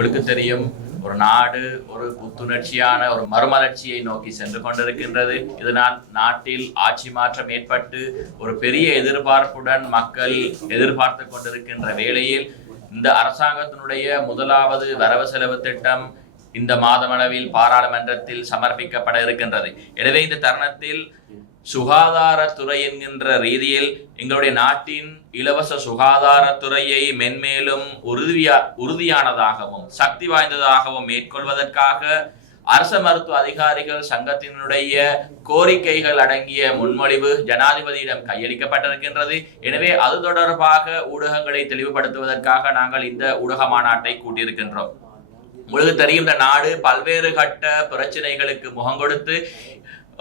உங்களுக்கு தெரியும், ஒரு நாடு ஒரு புத்துணர்ச்சியான ஒரு மறுமலர்ச்சியை நோக்கி சென்று கொண்டிருக்கின்றது. இதனால் நாட்டில் ஆட்சி மாற்றம் ஏற்பட்டு ஒரு பெரிய எதிர்பார்ப்புடன் மக்கள் எதிர்பார்த்து கொண்டிருக்கின்ற வேளையில் இந்த அரசாங்கத்தினுடைய முதலாவது வரவு செலவு திட்டம் இந்த மாதமளவில் பாராளுமன்றத்தில் சமர்ப்பிக்கப்பட இருக்கின்றது. எனவே இந்த தருணத்தில் சுகாதாரத்துறை என்கின்ற ரீதியில் எங்களுடைய நாட்டின் இலவச சுகாதாரத்துறையை மென்மேலும் உறுதியானதாகவும் சக்தி வாய்ந்ததாகவும் மேற்கொள்வதற்காக அரச மருத்துவ அதிகாரிகள் சங்கத்தினுடைய கோரிக்கைகள் அடங்கிய முன்மொழிவு ஜனாதிபதியிடம் கையளிக்கப்பட்டிருக்கின்றது. எனவே அது தொடர்பாக ஊடகங்களை தெளிவுபடுத்துவதற்காக நாங்கள் இந்த ஊடக மாநாட்டை கூட்டியிருக்கின்றோம். உங்களுக்கு தெரியும், இந்த நாடு பல்வேறு கட்ட பிரச்சனைகளுக்கு முகம் கொடுத்து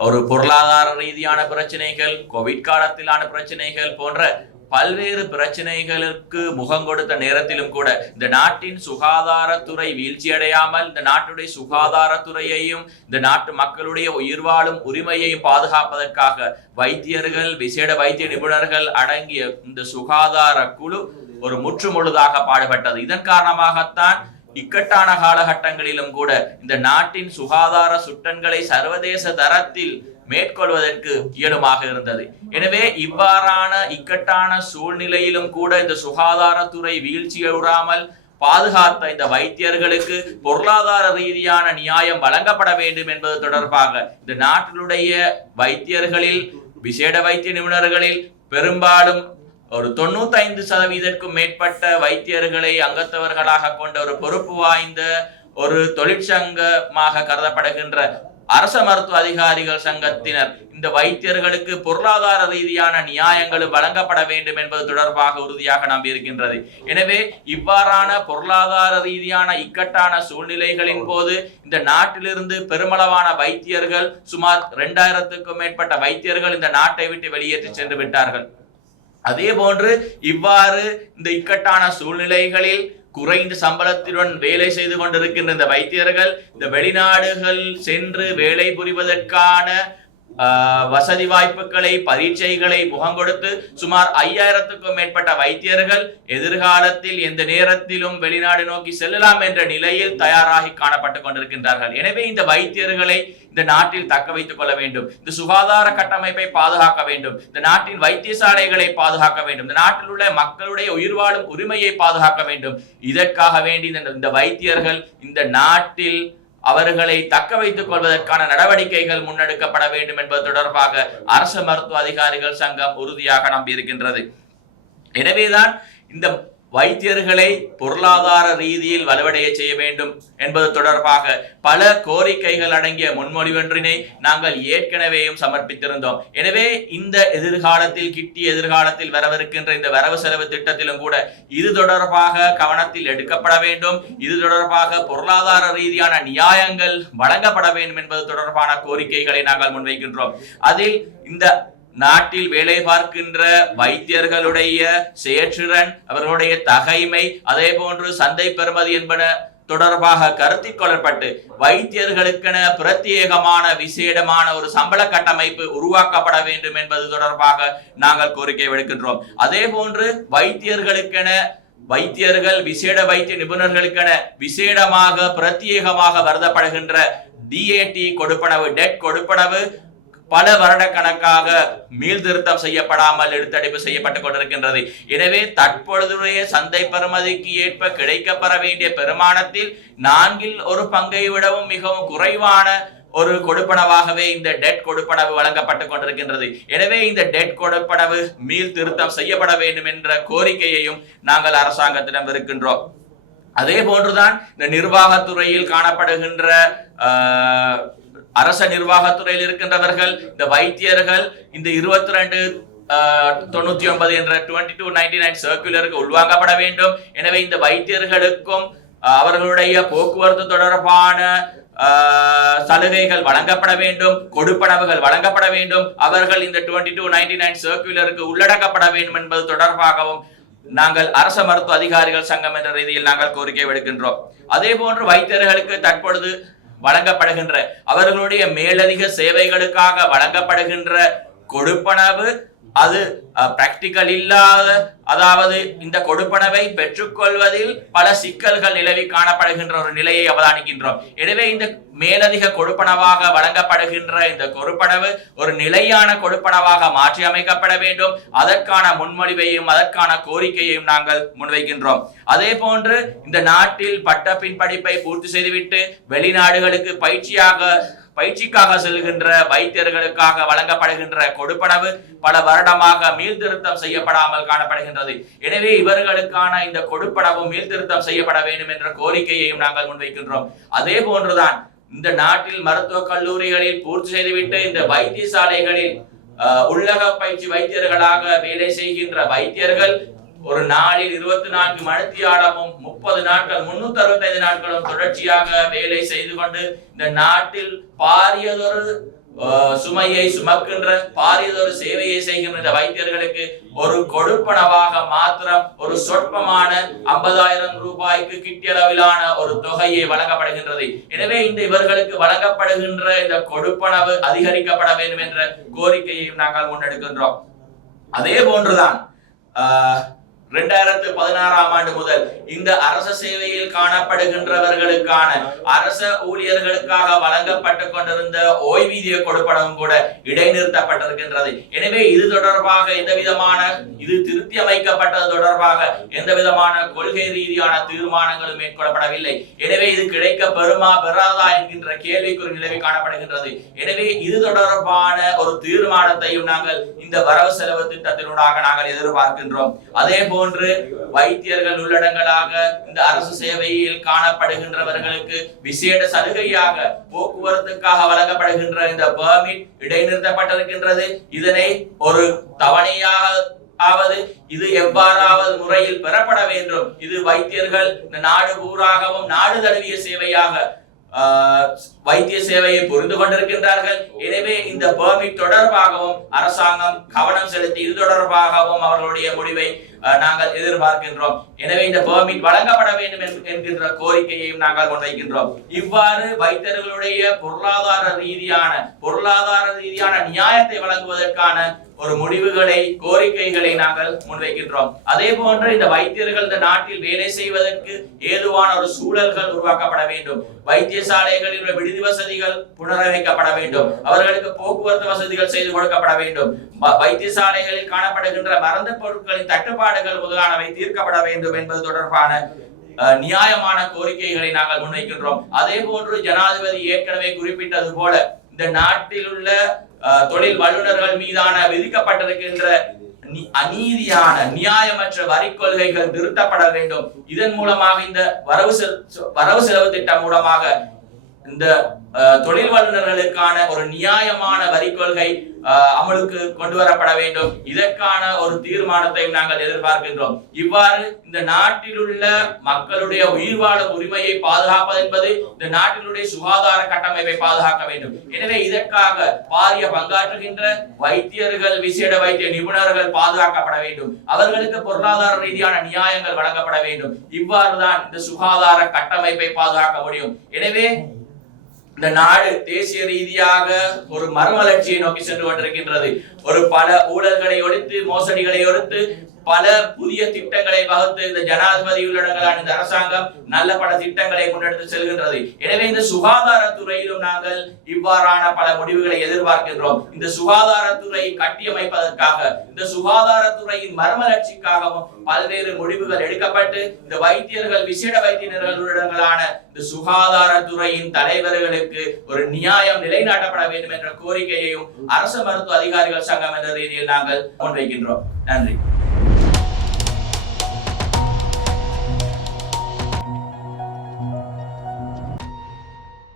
ஒரு பொருளாதார ரீதியான பிரச்சனைகள், கோவிட் காலத்திலான பிரச்சனைகள் போன்ற பல்வேறு பிரச்சனைகளுக்கு முகம் கொடுத்த நேரத்திலும் கூட இந்த நாட்டின் சுகாதாரத்துறை வீழ்ச்சியடையாமல் இந்த நாட்டுடைய சுகாதாரத்துறையையும் இந்த நாட்டு மக்களுடைய உயிர் வாழும் உரிமையையும் பாதுகாப்பதற்காக வைத்தியர்கள், விசேட வைத்திய நிபுணர்கள் அடங்கிய இந்த சுகாதார குழு ஒரு முற்றுமுழுதாக பாடுபட்டது. இதன் காரணமாகத்தான் இக்கட்டான காலகட்டங்களிலும் கூட இந்த நாட்டின் சுகாதார சுட்டங்களை சர்வதேச தரத்தில் மேற்கொள்வதற்கு இயலுமாக இருந்தது. எனவே இவ்வாறான இக்கட்டான சூழ்நிலையிலும் கூட இந்த சுகாதாரத்துறை வீழ்ச்சியுறாமல் பாதுகாத்த இந்த வைத்தியர்களுக்கு பொருளாதார ரீதியான நியாயம் வழங்கப்பட வேண்டும் என்பது தொடர்பாக இந்த நாட்டினுடைய வைத்தியர்களில், விசேட வைத்திய நிபுணர்களில் பெரும்பாலும் ஒரு 95% மேற்பட்ட வைத்தியர்களை அங்கத்தவர்களாக கொண்ட ஒரு பொறுப்பு வாய்ந்த ஒரு தொழிற்சங்கமாக கருதப்படுகின்ற அரச மருத்துவ அதிகாரிகள் சங்கத்தினர் இந்த வைத்தியர்களுக்கு பொருளாதார ரீதியான நியாயங்களும் வழங்கப்பட வேண்டும் என்பது தொடர்பாக உறுதியாக நம்பியிருக்கின்றது. எனவே இவ்வாறான பொருளாதார ரீதியான இக்கட்டான சூழ்நிலைகளின் போது இந்த நாட்டிலிருந்து பெருமளவான வைத்தியர்கள், சுமார் 2000க்கும் மேற்பட்ட வைத்தியர்கள் இந்த நாட்டை விட்டு வெளியேற்றி சென்று விட்டார்கள். அதே போன்று இவ்வாறு இந்த இக்கட்டான சூழ்நிலைகளில் குறைந்த சம்பளத்துடன் வேலை செய்து கொண்டிருக்கின்ற இந்த வைத்தியர்கள் இந்த வெளிநாடுகள் சென்று வேலை புரிவதற்கான வசதி வாய்ப்புகளை, பரீட்சைகளை முகம் கொடுத்து சுமார் 5000க்கும் மேற்பட்ட வைத்தியர்கள் எதிர்காலத்தில் எந்த நேரத்திலும் வெளிநாடு நோக்கி செல்லலாம் என்ற நிலையில் தயாராகி காணப்பட்டுக் கொண்டிருக்கின்றார்கள். எனவே இந்த வைத்தியர்களை இந்த நாட்டில் தக்க வைத்துக் கொள்ள வேண்டும், இந்த சுகாதார கட்டமைப்பை பாதுகாக்க வேண்டும், இந்த நாட்டின் வைத்தியசாலைகளை பாதுகாக்க வேண்டும், இந்த நாட்டில் உள்ள மக்களுடைய உயிர் வாழும் உரிமையை பாதுகாக்க வேண்டும். இதற்காக வேண்டி இந்த வைத்தியர்கள் இந்த நாட்டில் அவர்களை தக்க வைத்துக் கொள்வதற்கான நடவடிக்கைகள் முன்னெடுக்கப்பட வேண்டும் என்பது தொடர்பாக அரச மருத்துவ அதிகாரிகள் சங்கம் உறுதியாக நம்பியிருக்கின்றது. எனவேதான் இந்த வைத்தியர்களை பொருளாதார ரீதியில் வலுவடைய செய்ய வேண்டும் என்பது தொடர்பாக பல கோரிக்கைகள் அடங்கிய முன்மொழிவொன்றினை நாங்கள் ஏற்கனவேயும் சமர்ப்பித்திருந்தோம். எனவே இந்த எதிர்காலத்தில் வரவிருக்கின்ற இந்த வரவு செலவு திட்டத்திலும் கூட இது தொடர்பாக கவனத்தில் எடுக்கப்பட வேண்டும். இது தொடர்பாக பொருளாதார ரீதியான நியாயங்கள் வழங்கப்பட வேண்டும் என்பது தொடர்பான கோரிக்கைகளை நாங்கள் முன்வைக்கின்றோம். அதில் இந்த நாட்டில் வேலை பார்க்கின்ற வைத்தியர்களுடைய செயற்றிறன், அவர்களுடைய தகைமை, அதே போன்று சந்தை பெறுமதி என்பன தொடர்பாக கருத்தில் கொள்ளப்பட்டு வைத்தியர்களுக்கென பிரத்யேகமான விசேடமான ஒரு சம்பள கட்டமைப்பு உருவாக்கப்பட வேண்டும் என்பது தொடர்பாக நாங்கள் கோரிக்கை விடுக்கின்றோம். அதே போன்று வைத்தியர்கள், விசேட வைத்திய நிபுணர்களுக்கென விசேடமாக பிரத்யேகமாக வருதப்படுகின்ற DAT கொடுப்பனவு, டெட் கொடுப்பனவு பல வருட கணக்காக மீள்திருத்தம் செய்யப்படாமல் எடுத்தடைப்பு செய்யப்பட்டுக் கொண்டிருக்கின்றது. எனவே தற்பொழுதைய சந்தை பெறுமதிக்கு ஏற்ப கிடைக்கப்பெற வேண்டிய பெருமானத்தில் 4/1 விடவும் மிகவும் குறைவான ஒரு கொடுப்பனவாகவே இந்த டெட் கொடுப்பனவு வழங்கப்பட்டுக் கொண்டிருக்கின்றது. எனவே இந்த டெட் கொடுப்பனவு மீள் திருத்தம் செய்யப்பட வேண்டும் என்ற கோரிக்கையையும் நாங்கள் அரசாங்கத்திடம் இருக்கின்றோம். அதே போன்றுதான் இந்த நிர்வாகத்துறையில் காணப்படுகின்ற அரச நிர்வாகத்துறையில் இருக்கின்றவர்கள், இந்த வைத்தியர்கள் இந்த 2299 என்ற 2299 சர்க்குலருக்கு உள்வாங்கப்பட வேண்டும். எனவே இந்த வைத்தியர்களுக்கும் அவர்களுடைய போக்குவரத்து தொடர்பான சலுகைகள் வழங்கப்பட வேண்டும், கொடுப்பனவுகள் வழங்கப்பட வேண்டும், அவர்கள் இந்த 2299 சர்க்குலருக்கு உள்ளடக்கப்பட வேண்டும் என்பது தொடர்பாகவும் நாங்கள் அரச மருத்துவ அதிகாரிகள் சங்கம் என்ற ரீதியில் நாங்கள் கோரிக்கை விடுக்கின்றோம். அதே போன்று வைத்தியர்களுக்கு தற்பொழுது வழங்கப்படுகின்ற அவர்களுடைய மேலதிக சேவைகளுக்காக வழங்கப்படுகின்ற கொடுப்பனவு அது பிராக்டிக்கல் இல்லாத, அதாவது இந்த கொடுப்பனவை பெற்றுக்கொள்வதில் பல சிக்கல்கள் நிலவி காணப்படுகின்ற ஒரு நிலையை அவதானிக்கின்றோம். எனவே இந்த மேலதிக கொடுப்பனவாக வழங்கப்படுகின்ற இந்த கொடுப்பனவு ஒரு நிலையான கொடுப்பனவாக மாற்றி அமைக்கப்பட வேண்டும். அதற்கான முன்மொழிவையும் அதற்கான கோரிக்கையையும் நாங்கள் முன்வைக்கின்றோம். அதே போன்று இந்த நாட்டில் பட்டப்பின் படிப்பை பூர்த்தி செய்துவிட்டு வெளிநாடுகளுக்கு பயிற்சிக்காக செல்கின்ற வைத்தியர்களுக்காக வழங்கப்படுகின்ற கொடுப்பனவு பல வருடமாக மீள்திருத்தம் செய்யப்படாமல் காணப்படுகின்றது. எனவே இவர்களுக்கான இந்த கொடுப்பனவு மீள்திருத்தம் செய்யப்பட வேண்டும் என்ற கோரிக்கையையும் நாங்கள் முன்வைக்கின்றோம். அதே போன்றுதான் இந்த நாட்டில் மருத்துவக் கல்லூரிகளில் பூர்த்தி செய்துவிட்டு இந்த வைத்தியசாலைகளில் உள்ளக பயிற்சி வைத்தியர்களாக வேலை செய்கின்ற வைத்தியர்கள் ஒரு நாளில் 24 மணித்தியாலமும் 30 நாட்கள் 365 நாட்களும் தொடர்ச்சியாக வேலை செய்து கொண்டு இந்த நாட்டில் பாரியதொரு சுமையை சுமக்கின்ற பாரியதொரு சேவையை செய்கின்ற இந்த வைத்தியர்களுக்கு ஒரு கொடுப்பனவாக மாத்திரம் ஒரு சொற்பமான 50,000 ரூபாய்க்கு கிட்டியளவிலான ஒரு தொகையை வழங்கப்படுகின்றது. எனவே இவர்களுக்கு வழங்கப்படுகின்ற இந்த கொடுப்பனவு அதிகரிக்கப்பட வேண்டும் என்ற கோரிக்கையையும் நாங்கள் முன்னெடுக்கின்றோம். அதே போன்றுதான் 2016ஆம் ஆண்டு முதல் இந்த அரச சேவையில் காணப்படுகின்றவர்களுக்கான அரச ஊழியர்களுக்காக வழங்கப்பட்டு கொண்டிருந்த ஓய்வூதிய கொடுப்பனவும் கூட இடைநிறுத்தப்பட்டிருக்கின்றது. எனவே இது தொடர்பாக இது திருத்தி அமைக்கப்பட்டது தொடர்பாக எந்த விதமான கொள்கை ரீதியான தீர்மானங்களும் மேற்கொள்ளப்படவில்லை. எனவே இது கிடைக்க பெறுமா பெறாதா என்கின்ற கேள்விக்குறி நிலவி காணப்படுகின்றது. எனவே இது தொடர்பான ஒரு தீர்மானத்தையும் நாங்கள் இந்த வரவு செலவு திட்டத்தினூடாக நாங்கள் எதிர்பார்க்கின்றோம். அதே போன்று வைத்தியர்கள் உள்ளடங்கலாக இந்த அரசு சேவையில் காணப்படுகின்றவர்களுக்கு விசேட சலுகையாக போக்குவரத்துக்காக வழங்கப்படுகின்ற இந்த பெர்மிட் இடைநிறுத்தப்பட்டிருக்கின்றது. இதனை ஒரு தவணையாக இது எவ்வாறாவது முறையில் பெறப்பட வேண்டும். இது வைத்தியர்கள் நாடு பூராகவும் நாடு தழுவிய சேவையாக வைத்திய சேவையை புரிந்து கொண்டிருக்கின்றார்கள். எனவே இந்த பெர்மிட் தொடர்பாகவும் அரசாங்கம் கவனம் செலுத்தி இது தொடர்பாகவும் அவர்களுடைய முடிவை நாங்கள் எதிர்பார்க்கின்றோம். எனவே இந்த பெர்மிட் வழங்கப்பட வேண்டும் என்கின்ற கோரிக்கையையும் நாங்கள் முன்வைக்கின்றோம். இவ்வாறு வைத்தியர்களுடைய பொருளாதார ரீதியான நியாயத்தை வழங்குவதற்கான ஒரு கோரிக்கைகளை நாங்கள் முன்வைக்கின்றோம். அதே போன்று இந்த வைத்தியர்கள் இந்த நாட்டில் வேலை செய்வதற்கு ஏதுவான ஒரு சூழல்கள் உருவாக்கப்பட வேண்டும். வைத்தியசாலைகளில் விடுதி வசதிகள் புனரமைக்கப்பட வேண்டும். அவர்களுக்கு போக்குவரத்து வசதிகள் செய்து கொடுக்கப்பட வேண்டும். வைத்தியசாலைகளில் காணப்படுகின்ற மருந்து பொருட்களின் தட்டுப்பாடுகள் முதலானவை தீர்க்கப்பட வேண்டும் என்பது தொடர்பான நியாயமான கோரிக்கைகளை நாங்கள் முன்வைக்கின்றோம். அதே போன்று ஜனாதிபதி ஏற்கனவே குறிப்பிட்டது போல இந்த நாட்டில் உள்ள தொழில் வல்லுநர்கள் மீதான விதிக்கப்பட்டிருக்கின்ற அநீதியான நியாயமற்ற வரி கொள்கைகள் திருத்தப்பட வேண்டும். இதன் மூலமாக இந்த வரவு செலவு திட்டம் மூலமாக இந்த தொழில் வல்லுநர்களுக்கான ஒரு நியாயமான வரி கொள்கை அமலுக்கு கொண்டு வரப்பட வேண்டும். இதற்கான ஒரு தீர்மானத்தை நாங்கள் எதிர்பார்க்கின்றோம். இவ்வாறு இந்த நாட்டில் உள்ள மக்களுடைய உயிர் வாழும் உரிமையை பாதுகாப்பது என்பது இந்த நாட்டினுடைய சுகாதார கட்டமைப்பை பாதுகாக்க வேண்டும். எனவே இதற்காக பாரிய பங்காற்றுகின்ற வைத்தியர்கள், விசேட வைத்திய நிபுணர்கள் பாதுகாக்கப்பட வேண்டும். அவர்களுக்கு பொருளாதார ரீதியான நியாயங்கள் வழங்கப்பட வேண்டும். இவ்வாறுதான் இந்த சுகாதார கட்டமைப்பை பாதுகாக்க முடியும். எனவே இந்த நாடு தேசிய ரீதியாக ஒரு மறுமலர்ச்சியை நோக்கி சென்று கொண்டிருக்கின்றது. ஒரு பல ஊழல்களை ஒழித்து, மோசடிகளை ஒழித்து, பல புதிய திட்டங்களை வகுத்து இந்த ஜனாதிபதி உள்ளடங்கலான இந்த அரசாங்கம் நல்ல பல திட்டங்களை முன்னெடுத்து செல்கின்றது. எனவே இந்த சுகாதாரத்துறையிலும் நாங்கள் இவ்வாறான பல முடிவுகளை எதிர்பார்க்கின்றோம். இந்த சுகாதாரத்துறை கட்டியமைப்பதற்காக, இந்த சுகாதாரத்துறையின் மறுமலர்ச்சிக்காகவும் பல்வேறு முடிவுகள் எடுக்கப்பட்டு இந்த வைத்தியர்கள், விசேட வைத்தியர்கள் உள்ளடங்கலான இந்த சுகாதாரத்துறையின் தலைவர்களுக்கு ஒரு நியாயம் நிலைநாட்டப்பட வேண்டும் என்ற கோரிக்கையையும் அரசு மருத்துவ அதிகாரிகள் சங்கம் என்ற ரீதியில் நாங்கள் முன்வைக்கின்றோம். நன்றி.